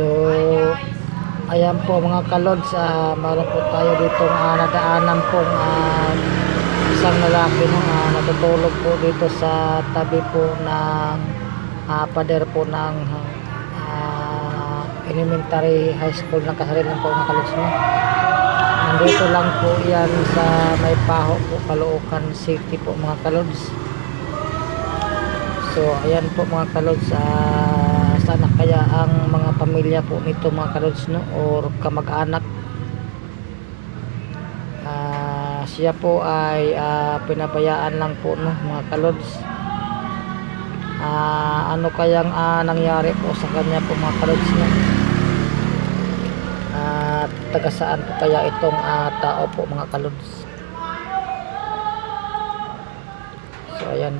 So ayan po mga kalods, meron po tayo dito nadaanan pong isang lalaki natutulog po dito sa tabi po ng pader po ng elementary high school ng Kasarilan po mga kalods, no? Nandito lang po yan sa may Paho po, Caloocan City po mga kalods. So ayan po mga kalods, sana kaya ang mga pamilya po nito mga kalods, no, or kamag-anak, siya po ay pinabayaan lang po, no mga kalods. Ano kayang nangyari po sa kanya po mga kalods, no? Taga saan po kaya itong tao po mga kalods? So ayan